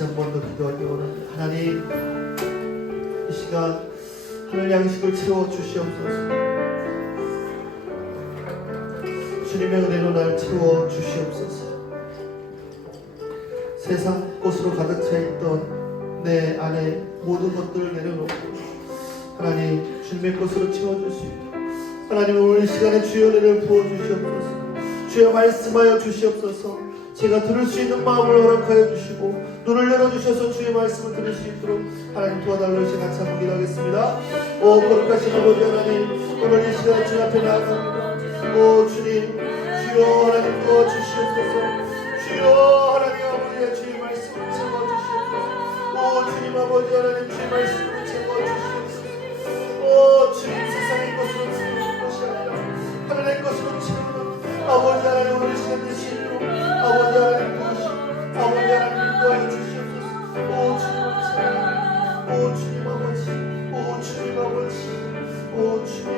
다시 한 번 더 기도하기 원합니다. 하나님, 이 시간 하늘 양식을 채워 주시옵소서. 주님의 은혜로 날 채워 주시옵소서. 세상 것으로 가득 차 있던 내 안에 모든 것들을 내려놓고 하나님 주님의 것으로 채워주시옵소서. 하나님, 오늘 이 시간에 주의 은혜를 부어주시옵소서. 주의 말씀하여 주시옵소서. 제가 들을 수 있는 마음을 허락하여 주시고 눈을 열어주셔서 주의 말씀을 들을 수 있도록 하나님 도와달라고 같이 한번 기도하겠습니다. 오 거룩하신 아버지 하나님, 오늘 이 시간에 주님 앞에 나아갑니다. 오 주님, 주여 하나님 도와주시옵소서. 주여 하나님 아버지의 주의 말씀을 채워주시옵소서. 오 주님 아버지 하나님, 주의 말씀을 채워주시옵소서. 오 주님, 세상의 것으로 채우는 것이 아니라 하늘의 것으로 채우는 아버지 하나님, 오늘 시간 되시도록 아버지 하나님 도우시고 아버지 하나님 인도하여 주시옵소서. 오 주님 아버지, 오 주님 아버지, 오 주님 아버지, 오 주님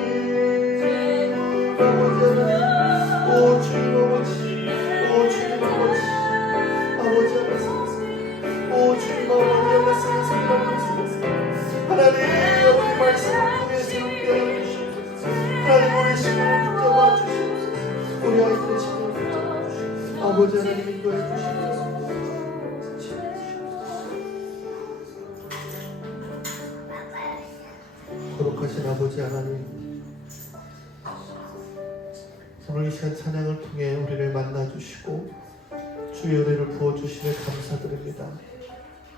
아버지 하나님, 오 주님 아버지, 오 주님 아버지, 아버지 하나님, 오 주님 아버지 하나님, 하나님 아버지 말씀을 통해 새롭게 하여 주시옵소서. 하나님 우리 시간을 붙잡아 주시옵소서. 우리 아이들의 시간을 붙잡아 주시옵소서. 아버지 하나님 인도해 주시옵소서. 거룩하신 아버지 하나님, 오늘 이 시간 찬양을 통해 우리를 만나주시고 주의 은혜를 부어주심에 감사드립니다.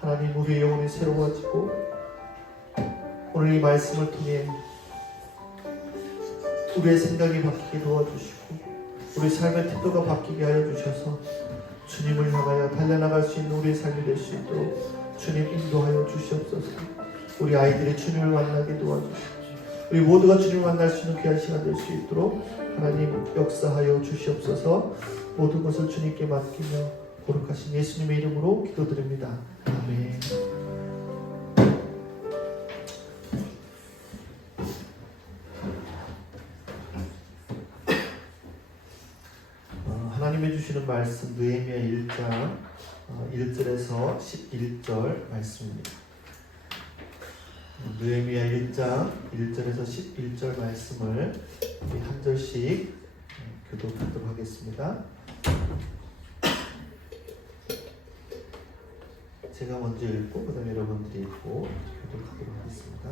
하나님, 우리의 영혼이 새로워지고 오늘 이 말씀을 통해 우리의 생각이 바뀌게 도와주시고 우리 삶의 태도가 바뀌게 하여 주셔서 주님을 향하여 달려나갈 수 있는 우리의 삶이 될 수 있도록 주님 인도하여 주시옵소서. 우리 아이들이 주님을 만나게 도와주시고 우리 모두가 주님을 만날 수 있는 귀한 시간 될 수 있도록 하나님 역사하여 주시옵소서. 모든 것을 주님께 맡기며 거룩하신 예수님의 이름으로 기도드립니다. 아멘. 하나님이 주시는 말씀 느헤미야 1장 1절에서 11절 말씀입니다. 느헤미야 1장 1절에서 11절 말씀을 우리 한 절씩 교독하도록 하겠습니다. 제가 먼저 읽고 그 다음에 여러분들이 읽고 교독하도록 하겠습니다.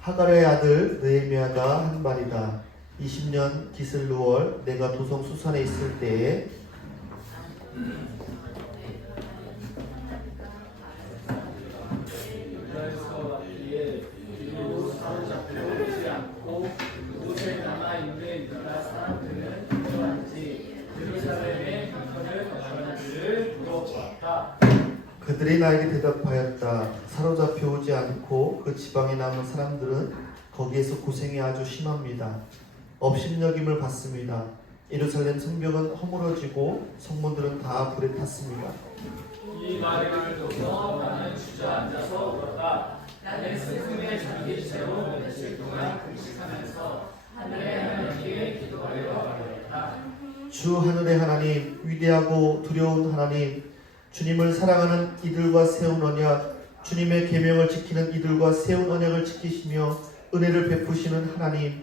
하갈의 아들 느헤미야가 한 말이다. 20년 기슬루월 내가 도성 수산에 있을 때에 그들이 나에게 대답하였다. 사로잡혀 오지 않고 그 지방에 남은 사람들은 거기에서 고생이 아주 심합니다. 업신여김을 받습니다. 예루살렘 성벽은 허물어지고 성문들은 다 불에 탔습니다. 이 말을 듣고 나는 주저앉아서 울었다. 나는 슬픔에 잠긴 채로 며칠 동안 금식하면서 하늘의 하나님께 기도하려 하였다. 주 하늘의 하나님, 위대하고 두려운 하나님, 주님을 사랑하는 이들과 세운 언약, 주님의 계명을 지키는 이들과 세운 언약을 지키시며 은혜를 베푸시는 하나님,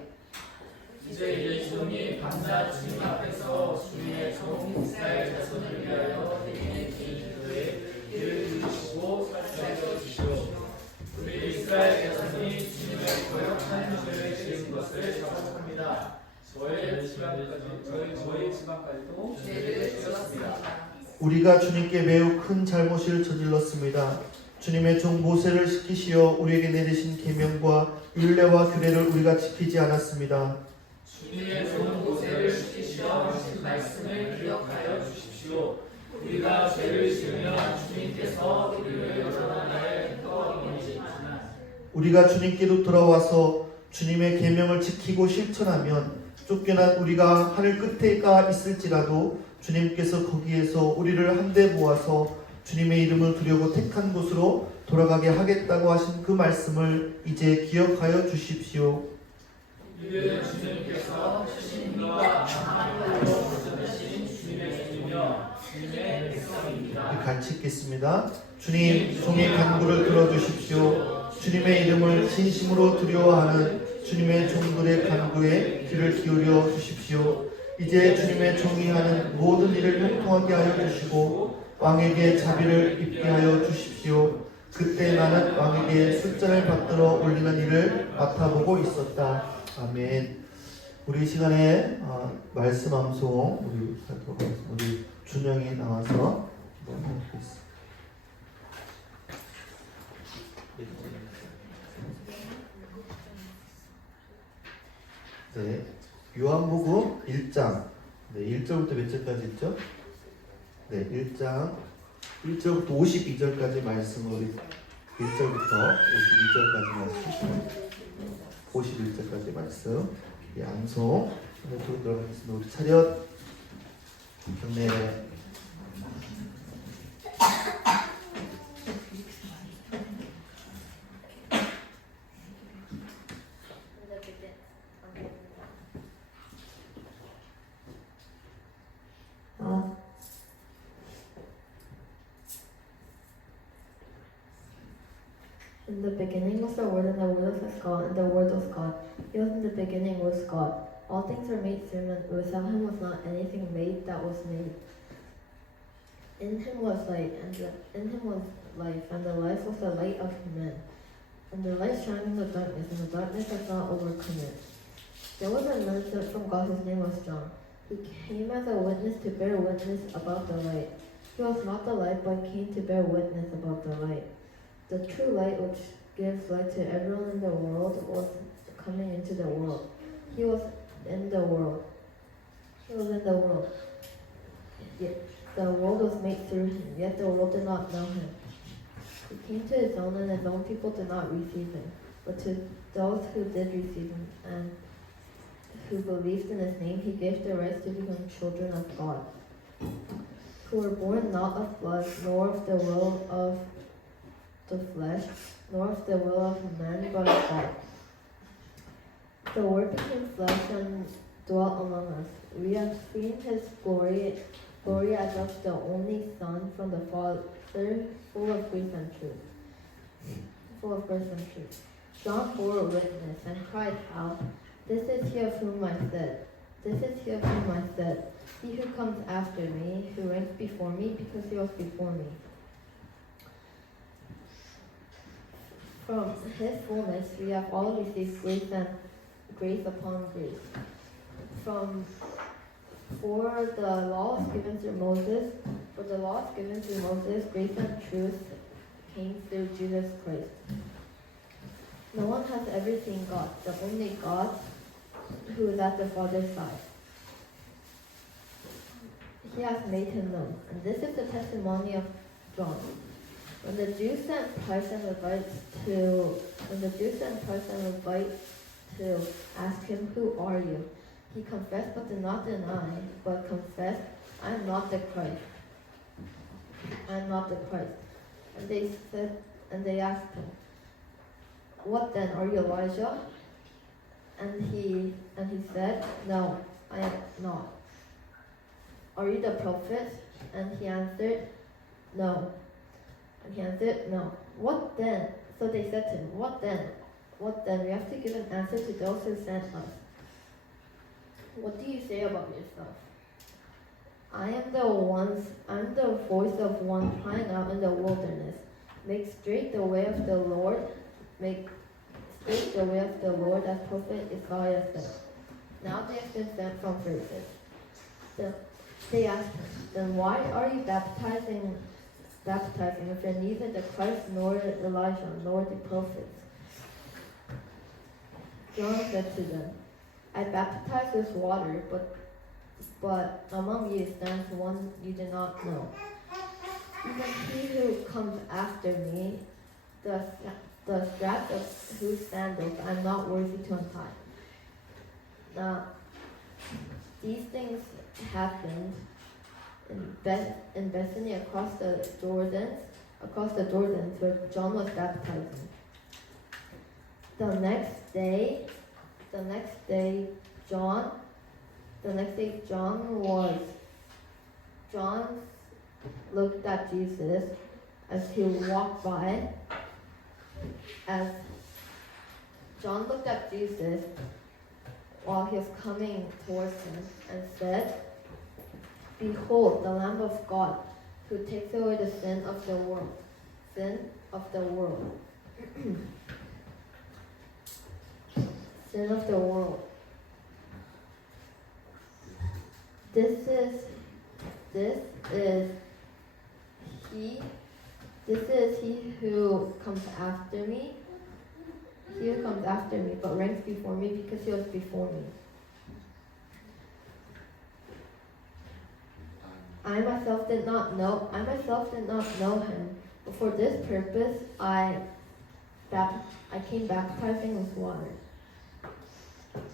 이제 예수님이 밤낮 주님 앞에서 주님의 종 이스라엘 자손을 위하여 드리는 기도에 이를 들으시고 살펴주시오. 우리 이스라엘 자손이 주님의 거룩한 죄를 지은 것을 자복합니다. 저희 지방까지도 죄를 지었습니다. 우리가 주님께 매우 큰 잘못을 저질렀습니다. 주님의 종 모세를 시키시어 우리에게 내리신 계명과 율례와 규례를 우리가 지키지 않았습니다. 주님의 종 모세를 시키시어 하신 말씀을 기억하여 주십시오. 우리가 죄를 지으면 주님께서 우리를 여러 나라에 떠넘기시지만 우리가 주님께로 돌아와서 주님의 계명을 지키고 실천하면 쫓겨난 우리가 하늘 끝에가 있을지라도 주님께서 거기에서 우리를 한데 모아서 주님의 이름을 두려고 택한 곳으로 돌아가게 하겠다고 하신 그 말씀을 이제 기억하여 주십시오. 이는 주님께서 신과 강하고 거룩하신 주님의 종이며 주님의 백성입니다. 같이 읽겠습니다. 읽겠습니다. 주님, 종의 간구를 들어주십시오. 주님의 이름을 진심으로 두려워하는 주님의 종들의 간구에 귀를 기울여 주십시오. 이제 주님의 종이 하는 모든 일을 형통하게 하여 주시고 왕에게 자비를 입게 하여 주십시오. 그때 나는 왕에게 술잔을 받들어 올리는 일을 맡아보고 있었다. 아멘. 우리 시간에 말씀 암송 우리 준영이 나와서 한번 해보겠습니다. 네, 요한복음 1장 1절부터 몇 절까지 있죠? 네, 1장 1절부터 52절까지 말씀을 1절부터 52절까지 말씀 51절까지 말씀 암송 들도록 하겠습니다. 우리 차렷 경례. In the beginning was the Word, and the Word was God, and the Word was God. He was in the beginning was God. All things were made through him, and without him was not anything made that was made. In him was light, in him was life, and the life was the light of men. And the light shined in the darkness, and the darkness has not overcome it. There was a man sent from God, whose name was John. He came as a witness to bear witness about the light. He was not the light, but came to bear witness about the light. The true light, which gives light to everyone in the world, was coming into the world. He was in the world. He was in the world. Yet the world was made through him, yet the world did not know him. He came to his own, and his own people did not receive him. But to those who did receive him, and who believed in his name, he gave the right to become children of God, who were born not of blood, nor of the will of the flesh, nor of the will of man, but of God. The Word became flesh and dwelt among us. We have seen his glory as of the only Son from the Father, full of grace and truth. John bore witness and cried out, "This is he of whom I said, he who comes after me, who ranks before me, because he was before me." From his fullness we have all received grace upon grace. For the law was given through Moses, grace and truth came through Jesus Christ. No one has ever seen God, the only God who is at the Father's side. He has made him known, and this is the testimony of John. When the Jews sent Christ and Levites to ask him, "Who are you?" he confessed but did not deny, but confessed, "I am not the Christ. And they asked him, "What then? Are you Elijah?" And he said, "No, I am not." "Are you the prophet?" And he answered, "No." "No." "What then?" So they said to him, "What then? We have to give an answer to those who sent us. What do you say about yourself?" I am the voice of one crying out in the wilderness, "Make straight the way of the Lord, as prophet Isaiah said." Now they have been sent from Tarsus. They asked him, "Then why are you baptizing if you're neither the Christ, nor Elijah, nor the prophets?" John said to them, "I baptize with water, but among you stands one you do not know. Even he who comes after me, the strap of whose sandals I am not worthy to untie." Now, these things happened in Bethany across the Jordan, where John was baptizing. The next day, John looked at Jesus, as he walked by, as John looked at Jesus while he was coming towards him and said, "Behold, the Lamb of God, who takes away the sin of the world. Sin of the world. Sin of the world." This is he who comes after me. He who comes after me, but ranks before me because he was before me. I myself did not know him, but for this purpose I came baptizing with water,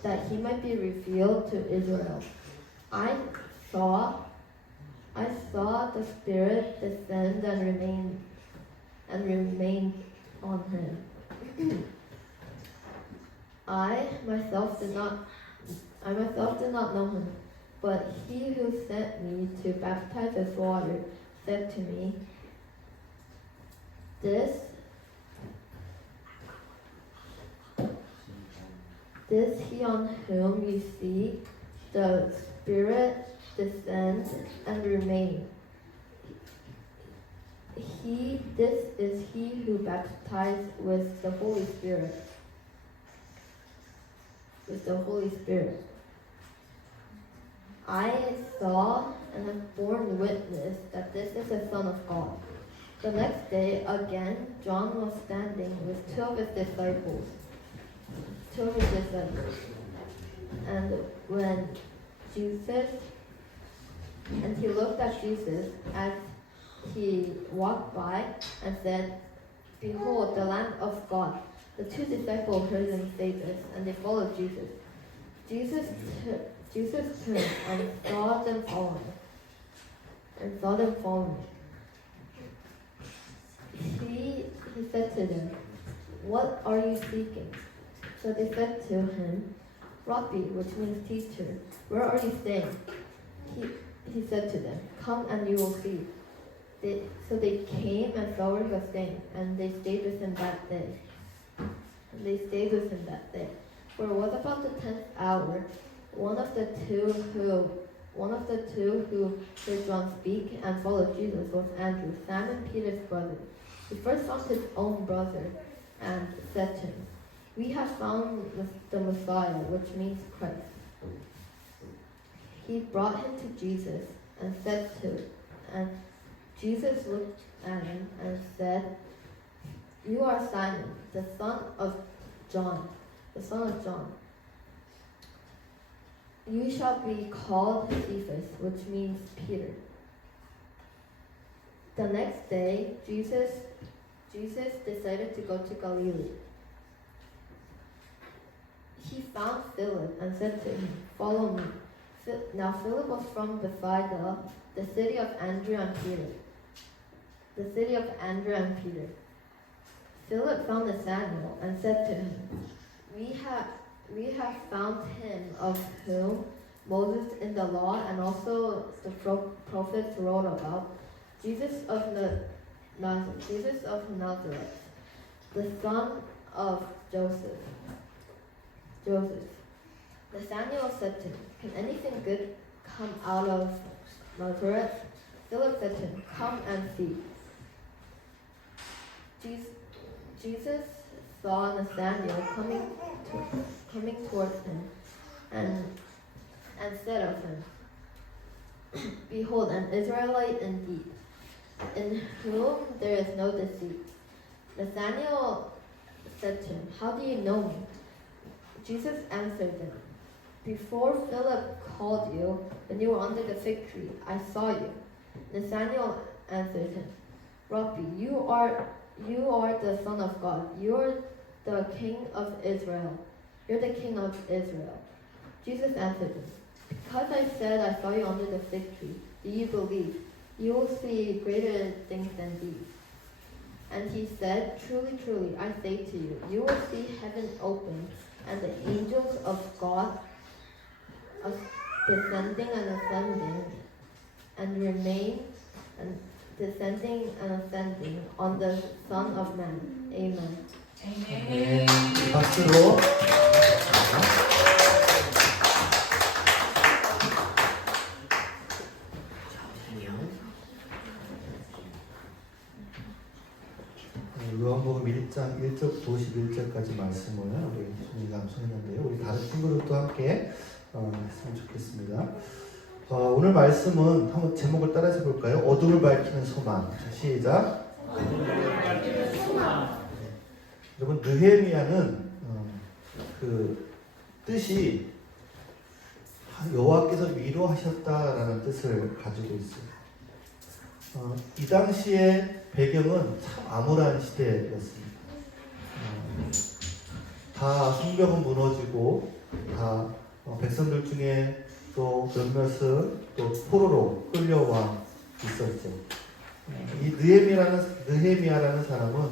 that he might be revealed to Israel. I saw the Spirit descend and remain on him. I myself did not know him, but he who sent me to baptize with water said to me, This he on whom you see the Spirit descend and remain. This is he who baptized with the Holy Spirit. I saw and have borne witness that this is the Son of God. The next day, again, John was standing with two of his disciples. And he looked at Jesus as he walked by and said, "Behold, the Lamb of God." The two disciples heard him say this, and they followed Jesus. Jesus turned and saw them following. He said to them, "What are you seeking?" So they said to him, "Rabbi," which means teacher, "where are you staying?" He said to them, "Come and you will see." So they came and saw where he was staying, and they stayed with him that day. For it was about the 10th hour. One of the two who heard John speak and followed Jesus was Andrew, Simon Peter's brother. He first found his own brother and said to him, "We have found the Messiah," which means Christ. He brought him to Jesus and Jesus looked at him and said, "You are Simon, the son of John. You shall be called Cephas," which means Peter. The next day, Jesus decided to go to Galilee. He found Philip and said to him, "Follow me." Now Philip was from Bethsaida, the city of Andrew and Peter. Philip found Nathanael and said to him, We have found him of whom Moses in the law and also the prophets wrote about, Jesus of Nazareth, the son of Joseph. Nathanael said to him, "Can anything good come out of Nazareth?" Philip said to him, "Come and see." Jesus saw Nathanael coming towards him and said of him, "Behold, an Israelite indeed, in whom there is no deceit." Nathanael said to him, "How do you know me?" Jesus answered him, "Before Philip called you, when you were under the fig tree, I saw you." Nathanael answered him, "Rabbi, you are the Son of God. You are the King of Israel. You're the King of Israel." Jesus answered him, "Because I said I saw you under the fig tree, do you believe? You will see greater things than these." And he said, "Truly, truly, I say to you, you will see heaven open and the angels of God descending and ascending and descending and ascending on the Son of Man. Amen. 네, 박수로. 요한복음 1장 1절부터 51절까지 말씀을 우리 순이가 암송했는데요. 우리 다른 친구들도 함께 했으면 좋겠습니다. 오늘 말씀은 한번 제목을 따라서 볼까요? 어둠을 밝히는 소망. 자, 시작. 어둠을 밝히는 소망. 여러분, 느헤미야는 그 뜻이 여호와께서 위로하셨다라는 뜻을 가지고 있어요. 이 당시의 배경은 참 암울한 시대였습니다. 다 성벽은 무너지고 다 백성들 중에 또 몇몇은 또 포로로 끌려와 있었죠. 이 느헤미야라는 사람은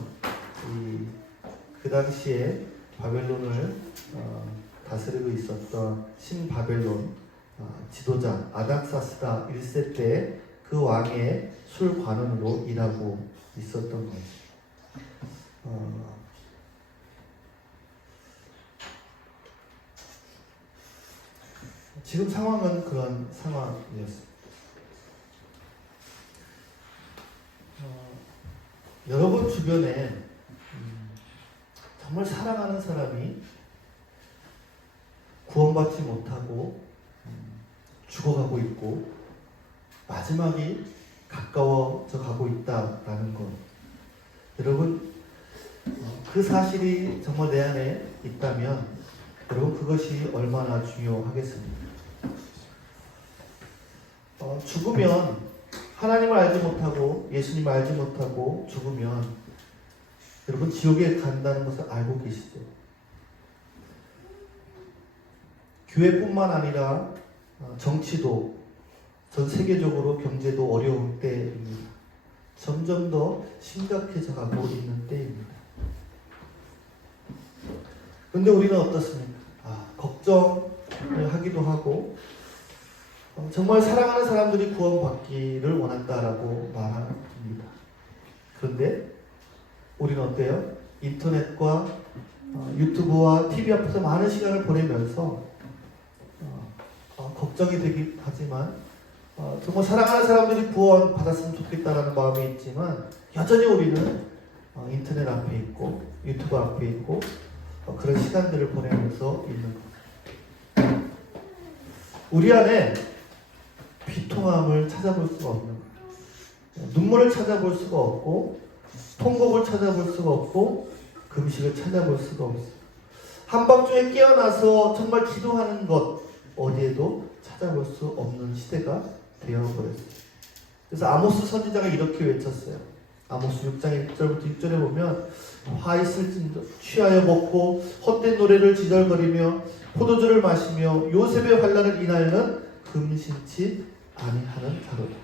그 당시에 바벨론을 다스리고 있었던 신바벨론 지도자 아닥사스다 1세 때 그 왕의 술관원으로 일하고 있었던 거죠. 지금 상황은 그런 상황이었습니다. 여러분 주변에 정말 사랑하는 사람이 구원받지 못하고 죽어가고 있고 마지막이 가까워져 가고 있다라는 것. 여러분, 그 사실이 정말 내 안에 있다면 여러분 그것이 얼마나 중요하겠습니까? 죽으면 하나님을 알지 못하고 예수님을 알지 못하고 죽으면 여러분 지옥에 간다는 것을 알고 계시죠? 교회뿐만 아니라 정치도 전 세계적으로 경제도 어려운 때입니다. 점점 더 심각해져 가고 있는 때입니다. 그런데 우리는 어떻습니까? 걱정을 하기도 하고 정말 사랑하는 사람들이 구원받기를 원한다라고 말합니다. 그런데 우리는 어때요? 인터넷과 유튜브와 TV 앞에서 많은 시간을 보내면서 걱정이 되긴 하지만 정말 사랑하는 사람들이 구원 받았으면 좋겠다라는 마음이 있지만 여전히 우리는 인터넷 앞에 있고 유튜브 앞에 있고 그런 시간들을 보내면서 있는 것. 우리 안에 비통함을 찾아볼 수가 없는 거예요. 눈물을 찾아볼 수가 없고 통곡을 찾아볼 수가 없고 금식을 찾아볼 수가 없어요. 한밤중에 깨어나서 정말 기도하는 것 어디에도 찾아볼 수 없는 시대가 되어버렸어요. 그래서 아모스 선지자가 이렇게 외쳤어요. 아모스 6장 1절부터 6절에 보면 화 있을진저 취하여 먹고 헛된 노래를 지절거리며 포도주를 마시며 요셉의 환난을 인하여는 금신치 아니하는 자로다.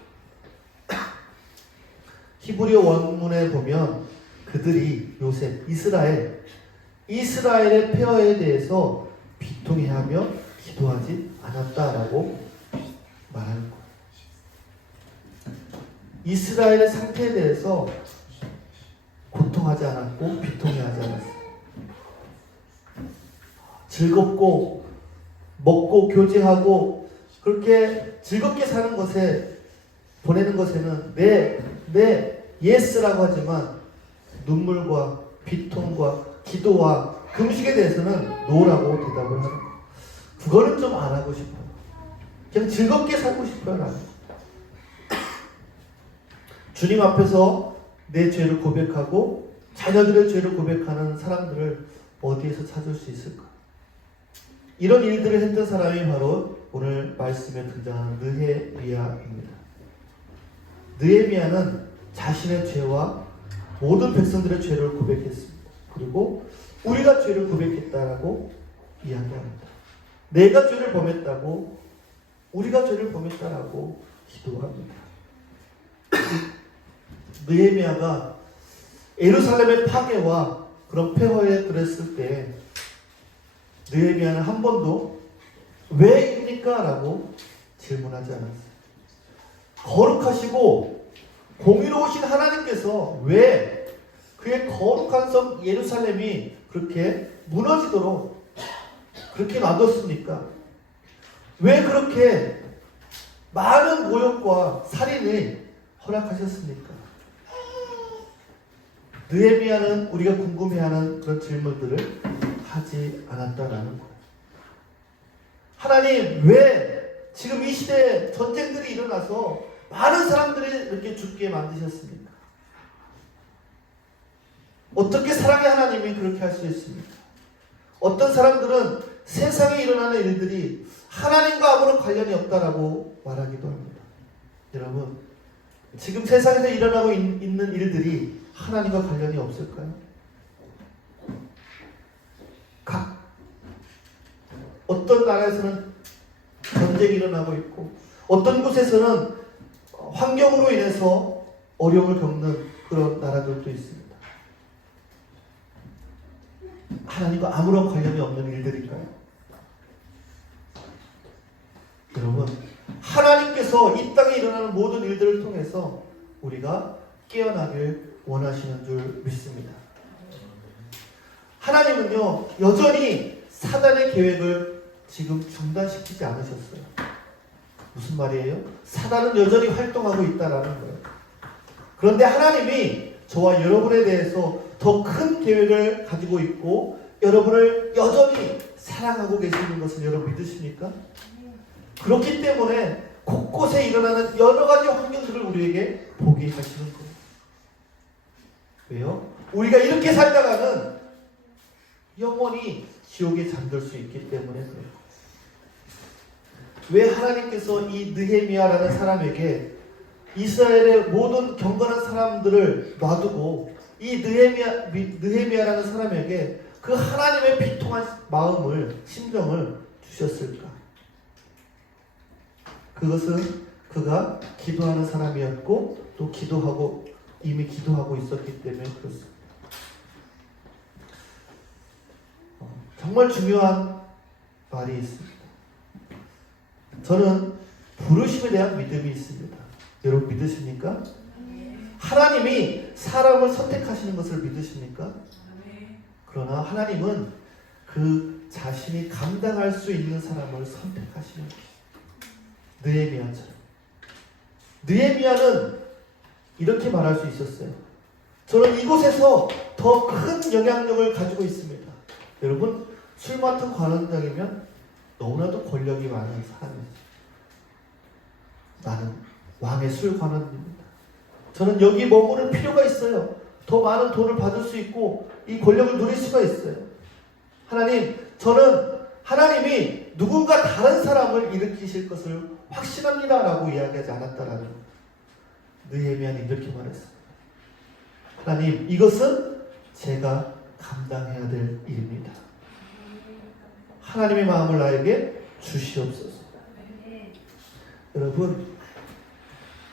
히브리어 원문에 보면 그들이 요셉, 이스라엘의 폐허에 대해서 비통해하며 기도하지 않았다라고 말하는 거예요. 이스라엘의 상태에 대해서 고통하지 않았고 비통해하지 않았어요. 즐겁고 먹고 교제하고 그렇게 즐겁게 사는 것에 보내는 것에는 내 예스라고 하지만 눈물과 비통과 기도와 금식에 대해서는 노라고 대답을 하는 거예요. 그거는 좀 안 하고 싶어요. 그냥 즐겁게 살고 싶어요. 나는. 주님 앞에서 내 죄를 고백하고 자녀들의 죄를 고백하는 사람들을 어디에서 찾을 수 있을까? 이런 일들을 했던 사람이 바로 오늘 말씀에 등장하는 느헤미야입니다. 느헤미야는 자신의 죄와 모든 백성들의 죄를 고백했습니다. 그리고 우리가 죄를 고백했다라고 이야기합니다. 내가 죄를 범했다고 우리가 죄를 범했다라고 기도합니다. 느헤미야가 예루살렘의 파괴와 그런 폐허에 들었을 때 느헤미야는 한 번도 왜입니까? 라고 질문하지 않았어요. 거룩하시고 공의로우신 하나님께서 왜 그의 거룩한 성 예루살렘이 그렇게 무너지도록 그렇게 놔뒀습니까? 왜 그렇게 많은 모욕과 살인을 허락하셨습니까? 느헤미야는 우리가 궁금해하는 그런 질문들을 하지 않았다라는 거예요. 하나님, 왜 지금 이 시대에 전쟁들이 일어나서 많은 사람들이 이렇게 죽게 만드셨습니까? 어떻게 사랑의 하나님이 그렇게 할 수 있습니까? 어떤 사람들은 세상에 일어나는 일들이 하나님과 아무런 관련이 없다라고 말하기도 합니다. 여러분, 지금 세상에서 일어나고 있는 일들이 하나님과 관련이 없을까요? 어떤 나라에서는 전쟁이 일어나고 있고 어떤 곳에서는 환경으로 인해서 어려움을 겪는 그런 나라들도 있습니다. 하나님과 아무런 관련이 없는 일들일까요? 여러분, 하나님께서 이 땅에 일어나는 모든 일들을 통해서 우리가 깨어나길 원하시는 줄 믿습니다. 하나님은요, 여전히 사단의 계획을 지금 중단시키지 않으셨어요. 무슨 말이에요? 사단은 여전히 활동하고 있다라는 거예요. 그런데 하나님이 저와 여러분에 대해서 더 큰 계획을 가지고 있고 여러분을 여전히 사랑하고 계시는 것을 여러분 믿으십니까? 그렇기 때문에 곳곳에 일어나는 여러 가지 환경들을 우리에게 보게 하시는 거예요. 왜요? 우리가 이렇게 살다가는 영원히 지옥에 잠들 수 있기 때문에 그래요. 왜 하나님께서 이 느헤미야라는 사람에게 이스라엘의 모든 경건한 사람들을 놔두고 이 느헤미야라는 사람에게 그 하나님의 비통한 마음을, 심정을 주셨을까? 그것은 그가 기도하는 사람이었고 또 이미 기도하고 있었기 때문에 그렇습니다. 정말 중요한 말이 있습니다. 저는 부르심에 대한 믿음이 있습니다. 여러분 믿으십니까? 하나님이 사람을 선택하시는 것을 믿으십니까? 그러나 하나님은 그 자신이 감당할 수 있는 사람을 선택하시는 거예요. 느헤미야처럼. 느헤미야는 이렇게 말할 수 있었어요. 저는 이곳에서 더 큰 영향력을 가지고 있습니다. 여러분, 술 맡은 관원장이면 너무나도 권력이 많은 사람이죠. 나는 왕의 술 관원입니다. 저는 여기 머무를 필요가 있어요. 더 많은 돈을 받을 수 있고 이 권력을 누릴 수가 있어요. 하나님, 저는 하나님이 누군가 다른 사람을 일으키실 것을 확신합니다 라고 이야기하지 않았다라는 거예요. 느헤미야는 이렇게 말했어요. 하나님, 이것은 제가 감당해야 될 일입니다. 하나님의 마음을 나에게 주시옵소서. 여러분,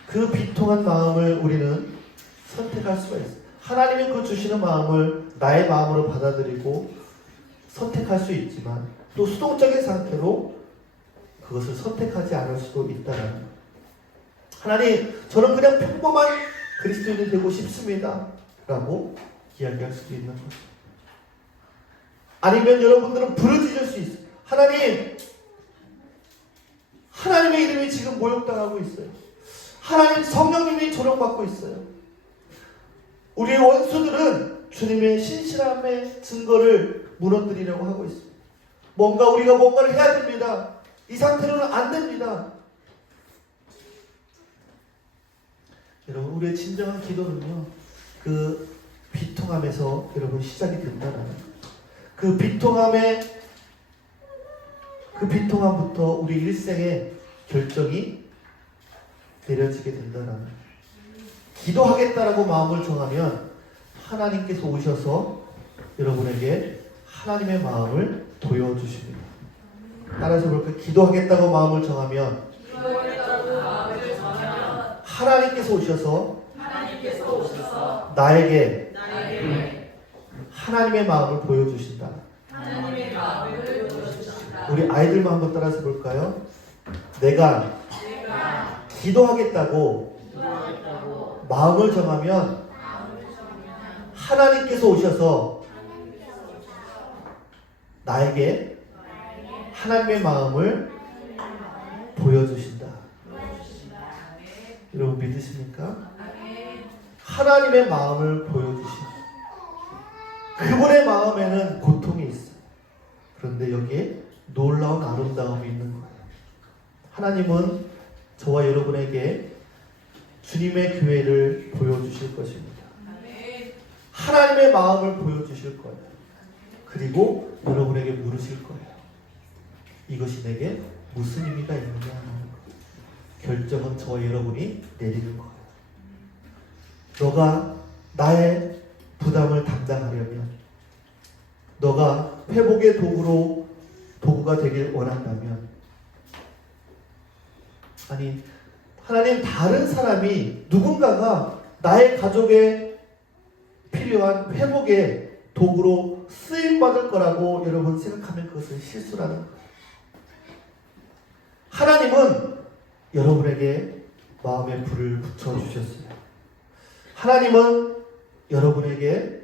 그 비통한 마음을 우리는 선택할 수가 있어요. 하나님이 그 주시는 마음을 나의 마음으로 받아들이고 선택할 수 있지만 또 수동적인 상태로 그것을 선택하지 않을 수도 있다는 거예요. 하나님, 저는 그냥 평범한 그리스도인이 되고 싶습니다 라고 이야기할 수도 있는 거죠. 아니면 여러분들은 부르짖을 수 있어요. 하나님, 하나님의 이름이 지금 모욕당하고 있어요. 하나님, 성령님이 조롱받고 있어요. 우리의 원수들은 주님의 신실함의 증거를 무너뜨리려고 하고 있습니다. 우리가 뭔가를 해야 됩니다. 이 상태로는 안 됩니다. 여러분, 우리의 진정한 기도는요, 그 비통함에서 여러분 시작이 된다는 거예요. 그 비통함부터 우리 일생의 결정이 내려지게 된다는 거예요. 기도하겠다라고 마음을 정하면 하나님께서 오셔서 여러분에게 하나님의 마음을 보여주십니다. 따라서 볼까요? 기도하겠다고 마음을 정하면 하나님께서 오셔서 나에게 하나님의 마음을 보여주신다. 우리 아이들만 한번 따라서 볼까요? 내가 기도하겠다고 마음을 정하면 하나님께서 오셔서 나에게 하나님의 마음을 보여주신다. 여러분 믿으십니까? 하나님의 마음을 보여주신다. 그분의 마음에는 고통이 있어요. 그런데 여기에 놀라운 아름다움이 있는 거예요. 하나님은 저와 여러분에게 주님의 교회를 보여주실 것입니다. 하나님의 마음을 보여주실 거예요. 그리고 여러분에게 물으실 거예요. 이것이 내게 무슨 의미가 있느냐 하는 거예요. 결정은 저와 여러분이 내리는 거예요. 너가 나의 부담을 담당하려면, 너가 회복의 도구가 되길 원한다면, 아니 하나님, 다른 사람이 누군가가 나의 가족에 필요한 회복의 도구로 쓰임받을 거라고 여러분 생각하면 그것은 실수라는 거예요. 하나님은 여러분에게 마음에 불을 붙여주셨어요. 하나님은 여러분에게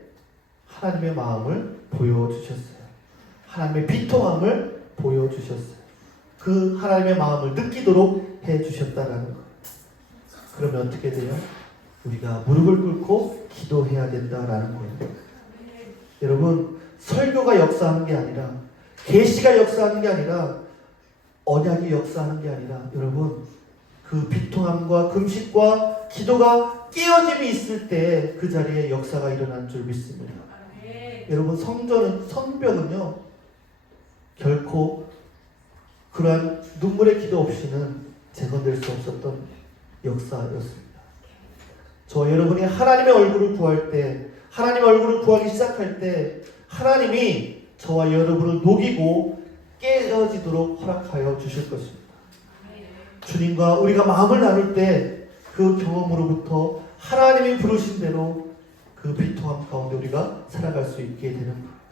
하나님의 마음을 보여주셨어요. 하나님의 비통함을 보여주셨어요. 그 하나님의 마음을 느끼도록 해주셨다라는 거예요. 그러면 어떻게 돼요? 우리가 무릎을 꿇고 기도해야 된다라는 거예요. 여러분, 설교가 역사하는 게 아니라, 계시가 역사하는 게 아니라, 언약이 역사하는 게 아니라, 여러분, 그 비통함과 금식과 기도가 깨어짐이 있을 때 그 자리에 역사가 일어난 줄 믿습니다. 여러분, 성벽은요 결코 그러한 눈물의 기도 없이는 재건될 수 없었던 역사였습니다. 저 여러분이 하나님의 얼굴을 구할 때, 하나님의 얼굴을 구하기 시작할 때 하나님이 저와 여러분을 녹이고 깨어지도록 허락하여 주실 것입니다. 주님과 우리가 마음을 나눌 때 그 경험으로부터 하나님이 부르신 대로 그 비통함 가운데 우리가 살아갈 수 있게 되는 거예요.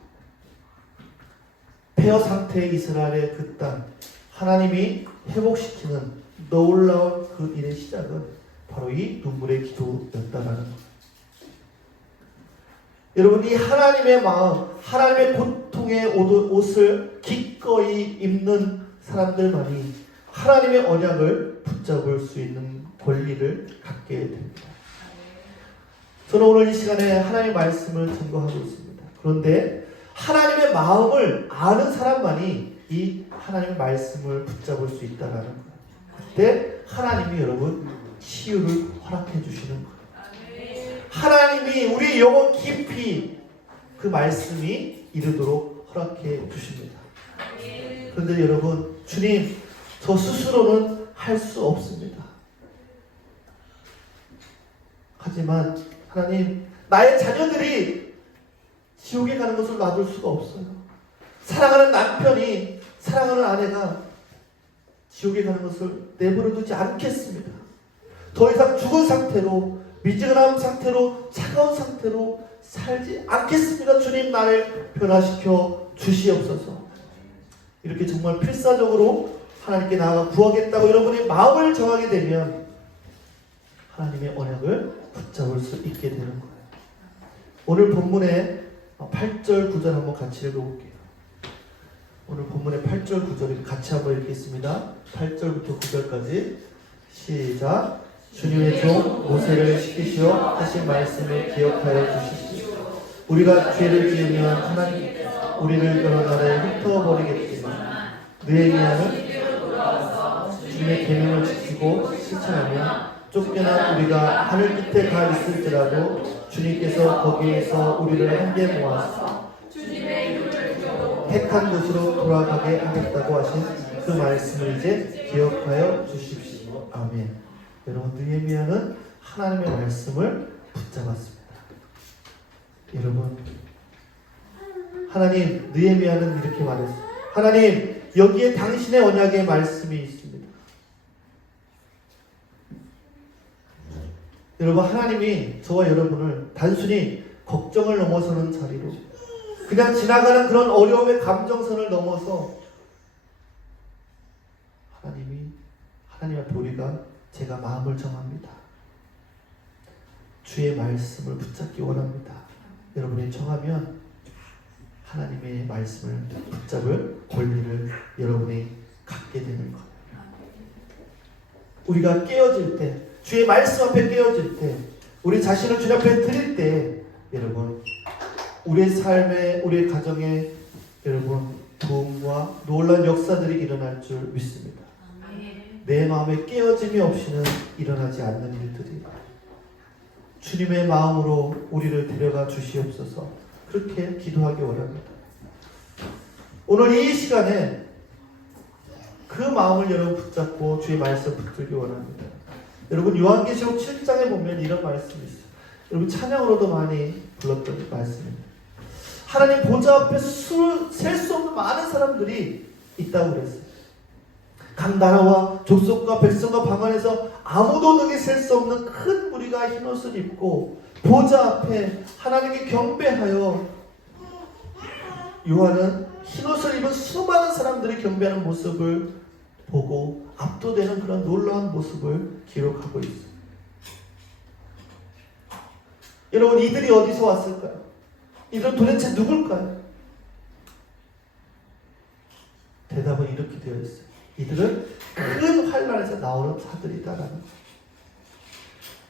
폐허 상태의 이스라엘의 그 땅, 하나님이 회복시키는 놀라운 그 일의 시작은 바로 이 눈물의 기도였다라는 거예요. 여러분, 이 하나님의 마음, 하나님의 고통의 옷을 기꺼이 입는 사람들만이 하나님의 언약을 붙잡을 수 있는 권리를 갖게 됩니다. 저는 오늘 이 시간에 하나님의 말씀을 증거하고 있습니다. 그런데 하나님의 마음을 아는 사람만이 이 하나님의 말씀을 붙잡을 수 있다는 거예요. 그때 하나님이 여러분 치유를 허락해 주시는 거예요. 하나님이 우리 영혼 깊이 그 말씀이 이르도록 허락해 주십니다. 그런데 여러분, 주님, 저 스스로는 할 수 없습니다. 하지만 하나님, 나의 자녀들이 지옥에 가는 것을 놔둘 수가 없어요. 사랑하는 남편이, 사랑하는 아내가 지옥에 가는 것을 내버려 두지 않겠습니다. 더 이상 죽은 상태로, 미지근한 상태로, 차가운 상태로 살지 않겠습니다. 주님, 나를 변화시켜 주시옵소서. 이렇게 정말 필사적으로 하나님께 나아가 구하겠다고 여러분이 마음을 정하게 되면 하나님의 언약을 붙잡을 수 있게 되는 거예요. 오늘 본문의 8절 9절 한번 같이 읽어볼게요. 오늘 본문의 8절 9절 같이 한번 읽겠습니다. 8절부터 9절까지 시작. 주님의 종 모세를 시키시어 하신 말씀을 기억하여 주시시오. 우리가 죄를 지으면 하나님께서 우리를 여러 나라에 흩어버리겠지만 느헤미야는 주님의 계명을 지키고 실천하며 쫓겨난 우리가 하늘 끝에 가 있을지라도 주님께서 거기에서 우리를 함께 모아서 택한 곳으로 돌아가게 하겠다고 하신 그 말씀을 이제 기억하여 주십시오. 아멘. 여러분, 느헤미야는 하나님의 말씀을 붙잡았습니다. 여러분, 하나님, 느헤미야는 이렇게 말했어요. 하나님, 여기에 당신의 언약의 말씀이 있습니다. 여러분, 하나님이 저와 여러분을 단순히 걱정을 넘어서는 자리로, 그냥 지나가는 그런 어려움의 감정선을 넘어서 하나님 앞에 우리가 제가 마음을 정합니다. 주의 말씀을 붙잡기 원합니다. 여러분이 청하면 하나님의 말씀을 붙잡을 권리를 여러분이 갖게 되는 것. 우리가 깨어질 때, 주의 말씀 앞에 깨어질 때, 우리 자신을 주 앞에 드릴 때, 여러분, 우리의 삶에, 우리의 가정에, 여러분, 도움과 놀라운 역사들이 일어날 줄 믿습니다. 내 마음에 깨어짐이 없이는 일어나지 않는 일들이, 주님의 마음으로 우리를 데려가 주시옵소서. 그렇게 기도하기 원합니다. 오늘 이 시간에 그 마음을 여러분 붙잡고 주의 말씀 붙들기 원합니다. 여러분 요한계시록 7장에 보면 이런 말씀이 있어요. 여러분 찬양으로도 많이 불렀던 말씀입니다. 하나님 보좌 앞에 셀 수 없는 많은 사람들이 있다고 그랬어요. 각 나라와 족속과 백성과 방언에서 아무도 능히 셀 수 없는 큰 무리가 흰옷을 입고 보좌 앞에 하나님께 경배하여, 요한은 흰옷을 입은 수많은 사람들이 경배하는 모습을 보고 압도되는 그런 놀라운 모습을 기록하고 있어요. 여러분 이들이 어디서 왔을까요? 이들은 도대체 누굴까요? 대답은 이렇게 되어 있어요. 이들은 큰 환난에서 나오는 자들이다라는 거예요.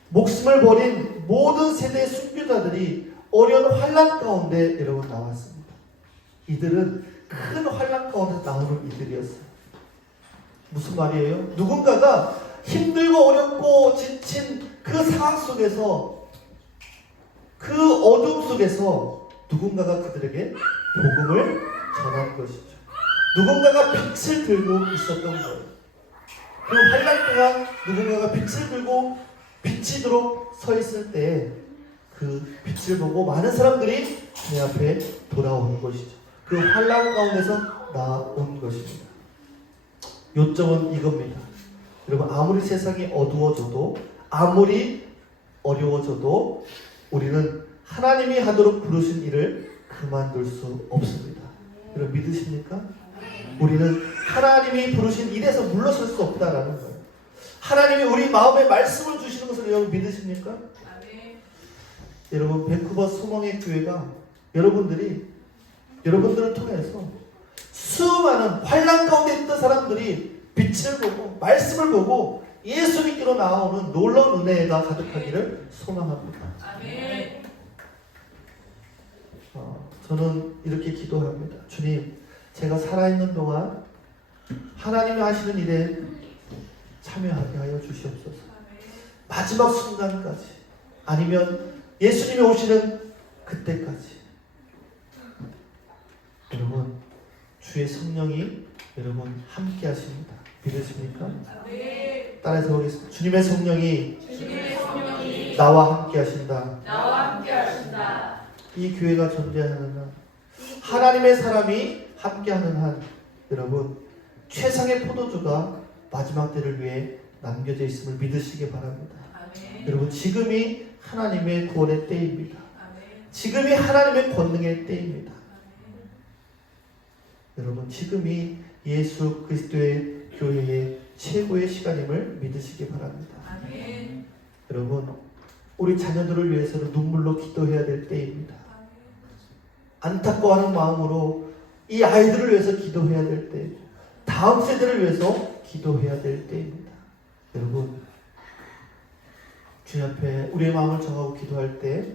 목숨을 버린 모든 세대의 순교자들이 어려운 환난 가운데 여러분 나왔습니다. 이들은 큰 환난 가운데 나오는 이들이었어요. 무슨 말이에요? 누군가가 힘들고 어렵고 지친 그 상황 속에서, 그 어둠 속에서 누군가가 그들에게 복음을 전한 것이죠. 누군가가 빛을 들고 있었던 거예요. 그 환난 동안 누군가가 빛을 들고 비치도록 서 있을 때 그 빛을 보고 많은 사람들이 내 앞에 돌아오는 것이죠. 그 환난 가운데서 나온 것입니다. 요점은 이겁니다. 여러분 아무리 세상이 어두워져도, 아무리 어려워져도 우리는 하나님이 하도록 부르신 일을 그만둘 수 없습니다. 여러분 믿으십니까? 우리는 하나님이 부르신 일에서 물러설 수 없다라는 거예요. 하나님이 우리 마음에 말씀을 주시는 것을 여러분 믿으십니까? 여러분 밴쿠버 소망의 교회가 여러분들을 통해서 수많은 환난 가운데 있던 사람들이 빛을 보고 말씀을 보고 예수님께로 나오는 놀라운 은혜가 가득하기를 소망합니다. 아멘. 저는 이렇게 기도합니다. 주님, 제가 살아있는 동안 하나님이 하시는 일에 참여하게 하여 주시옵소서. 마지막 순간까지, 아니면 예수님이 오시는 그때까지 여러분 주의 성령이 여러분 함께 하십니다. 믿으십니까? 따라서 보겠습니다. 주님의 성령이 나와 함께 하신다. 이 교회가 존재하는 한, 하나님의 사람이 함께하는 한, 여러분 최상의 포도주가 마지막 때를 위해 남겨져 있음을 믿으시기 바랍니다. 여러분 지금이 하나님의 구원의 때입니다. 지금이 하나님의 권능의 때입니다. 여러분 지금이 예수 그리스도의 교회의 최고의 시간임을 믿으시기 바랍니다. 여러분 우리 자녀들을 위해서는 눈물로 기도해야 될 때입니다. 안타까워하는 마음으로 이 아이들을 위해서 기도해야 될 때, 다음 세대를 위해서 기도해야 될 때입니다. 여러분 주님 앞에 우리의 마음을 정하고 기도할 때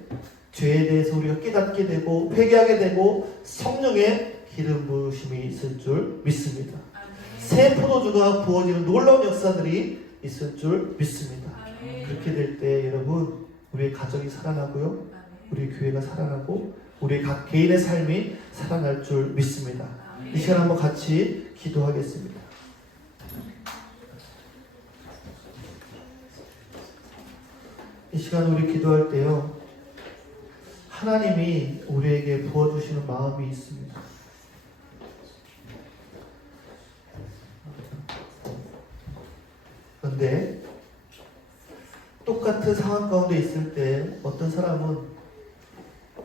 죄에 대해서 우리가 깨닫게 되고 회개하게 되고 성령의 기름 부으심이 있을 줄 믿습니다. 새 포도주가 부어지는 놀라운 역사들이 있을 줄 믿습니다. 그렇게 될 때 여러분 우리의 가정이 살아나고요, 우리 교회가 살아나고 우리 각 개인의 삶이 살아날 줄 믿습니다. 이 시간 한번 같이 기도하겠습니다. 이 시간 우리 기도할 때요, 하나님이 우리에게 부어주시는 마음이 있습니다. 그런데 똑같은 상황 가운데 있을 때 어떤 사람은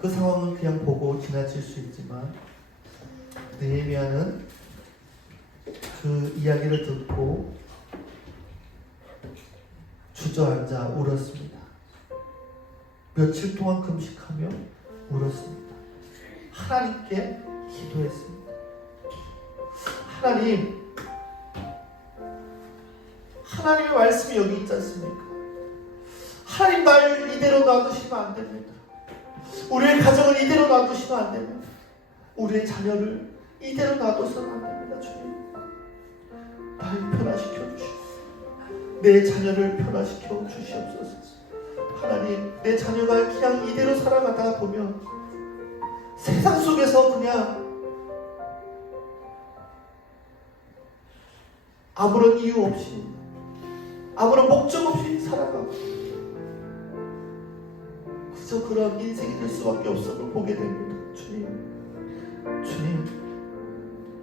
그 상황은 그냥 보고 지나칠 수 있지만, 느헤미야는 그 이야기를 듣고 주저앉아 울었습니다. 며칠 동안 금식하며 울었습니다. 하나님께 기도했습니다. 하나님의 말씀이 여기 있지 않습니까? 하나님 날 이대로 놔두시면 안 됩니다. 우리의 가정을 이대로 놔두시면 안 됩니다. 우리의 자녀를 이대로 놔둬서는 안 됩니다. 주님, 날 변화시켜 주시고 내 자녀를 변화시켜 주시옵소서. 하나님, 내 자녀가 그냥 이대로 살아가다 보면 세상 속에서 그냥 아무런 이유 없이, 아무런 목적 없이 살아가고 그래서 그런 인생이 될 수밖에 없음을 보게 됩니다. 주님,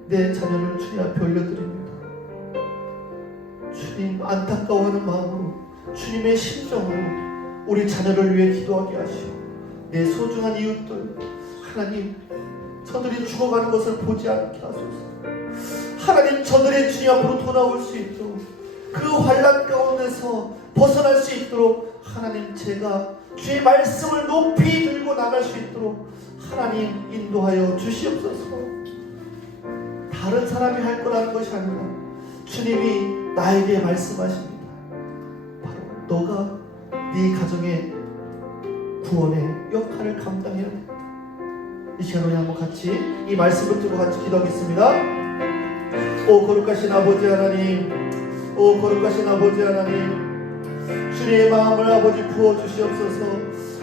내 자녀를 주님 앞에 올려드립니다. 주님, 안타까워하는 마음으로, 주님의 심정으로 우리 자녀를 위해 기도하게 하시오. 내 소중한 이웃들, 하나님, 저들이 죽어가는 것을 보지 않게 하소서. 하나님, 저들의 주님 앞으로 돌아올 수 있도록, 그 환난 가운데서 벗어날 수 있도록 하나님, 제가 주의 말씀을 높이 들고 나갈 수 있도록 하나님 인도하여 주시옵소서. 다른 사람이 할 거라는 것이 아니라 주님이 나에게 말씀하십니다. 바로 너가 네 가정의 구원의 역할을 감당해야 된다. 이 시간 우리 한번 같이 이 말씀을 듣고 같이 기도하겠습니다. 오 거룩하신 아버지 하나님, 오 거룩하신 아버지 하나님, 주님의 마음을 아버지 부어주시옵소서.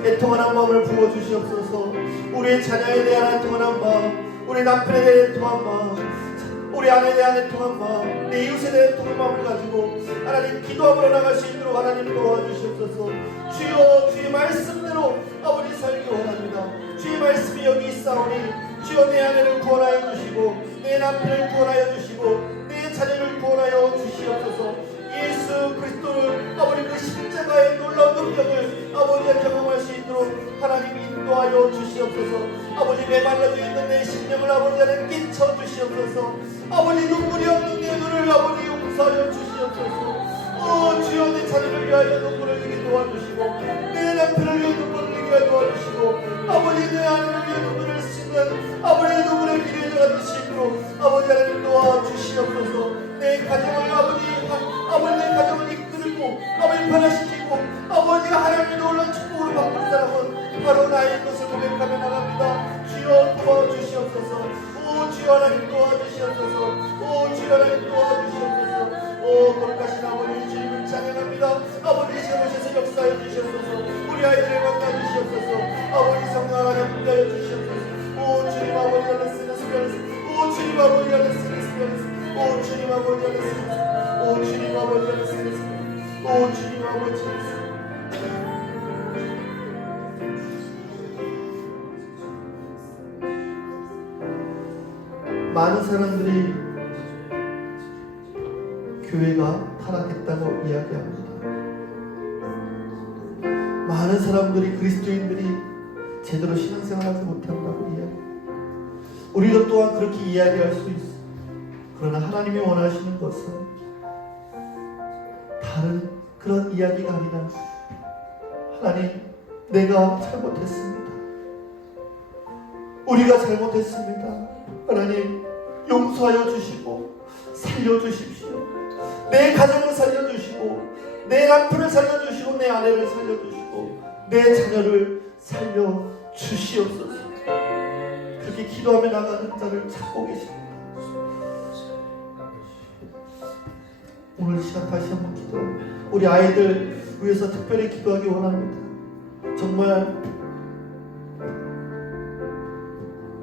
애통한 마음을 부어주시옵소서. 우리의 자녀에 대한 애통한 마음, 우리 남편에 대한 애통한 마음, 우리 아내에 대한 애통한 마음, 내 이웃에 대한 애통한 마음을 가지고 하나님 기도함으로 나갈 수 있도록 하나님 도와주시옵소서. 주여, 주의 말씀대로 아버지 살기 원합니다. 주의 말씀이 여기 있사오니 주여, 내 아내를 구원하여 주시고 내 남편을 구원하여 주시고 내 자녀를 구원하여 주시옵소서. 예수 그리스도를 아버지 그 십자가의 놀라운 능력을 아버지가 경험할 수 있도록 하나님 인도하여 주시옵소서. 아버지 메말라져 있는 내 심령을 아버지 안에 끼쳐 주시옵소서. 아버지 눈물이 없는 내 눈을 아버지 용서하여 주시옵소서. 주여, 내 자녀를 위하여 눈물을 흘리게 도와주시고 내 남편을 위해 눈물을 흘리게 도와주시고 아버지 내 아내를 위해 눈물을 씻는 아버지의 눈물의 기회자가 되시도록 아버지 하나님 도와주시옵소서. 내 가정을 아버지 내 가정을 이끌고 아버지 변화시키고 아버지가 하나님의 놀라운 축복으로 바꾸는 사람은 바로 나의 것을 고백하며 나갑니다. 주여 도와주시옵소서. 오 주여 하나님 도와주시옵소서. 오 주여 하나님 도와주시옵소서. 오 거룩하신 아버지 주님을 찬양합니다. 아버지 시간 오셔서 역사해 주시옵소서. 우리 아이들을 만나 주시옵소서. 아버지 성령 하나님 인도하여 주시옵소서. 오 주님 아버지 안에 쓰는 스피릿, 오 주님 아버지 안에 쓰는 스피릿, 오 주님 아버지 안에 쓰는 스피릿, 오 주님 아버지 안에 쓰는 스피릿, 오 주님 아버지 안에 쓰는 많은 사람들이 교회가 타락했다고 이야기합니다. 많은 사람들이 그리스도인들이 제대로 신앙생활하지 못한다고 이야기합니다. 우리도 또한 그렇게 이야기할 수 있어요. 그러나 하나님이 원하시는 것은 다른 그런 이야기가 아니라 하나님, 내가 잘못했습니다. 우리가 잘못했습니다. 하나님 용서하여 주시고 살려주십시오. 내 가정을 살려주시고 내 남편을 살려주시고 내 아내를 살려주시고 내 자녀를 살려주시옵소서. 그렇게 기도하며 나가는 자를 찾고 계십니다. 오늘 시간 다시 한번 기도합니다. 우리 아이들 위해서 특별히 기도하기 원합니다. 정말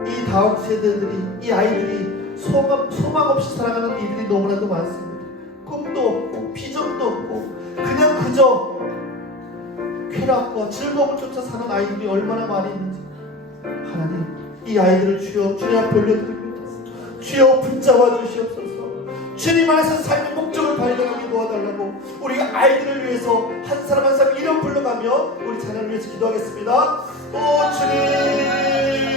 이 다음 세대들이, 이 아이들이 소망 없이 살아가는 이들이 너무나도 많습니다. 꿈도 없고 비전도 없고 그냥 그저 쾌락과 즐거움을 쫓아 사는 아이들이 얼마나 많이 있는지 하나님, 이 아이들을 주여 주님 앞에 올려드립니다. 주여 붙잡아 주시옵소서. 주님 안에서 삶의 목적을 발견하게 도와달라고 우리가 아이들을 위해서 한 사람 한 사람 이름 불러가며 우리 자녀를 위해서 기도하겠습니다. 오 주님,